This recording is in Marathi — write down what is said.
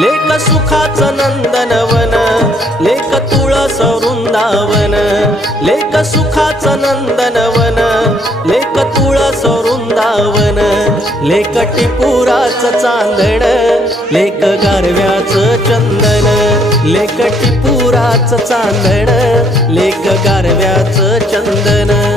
लेक सुखाचं नंदनवन, लेक तुळस वृंदावन, लेक सुखाचं नंदनवन, लेक तुळस वृंदावन, लेक टिपुराचं चांदण, लेक गारव्याचं चंदन, लेक टिपुराचं चांदण, लेक गारव्याचं चंदन।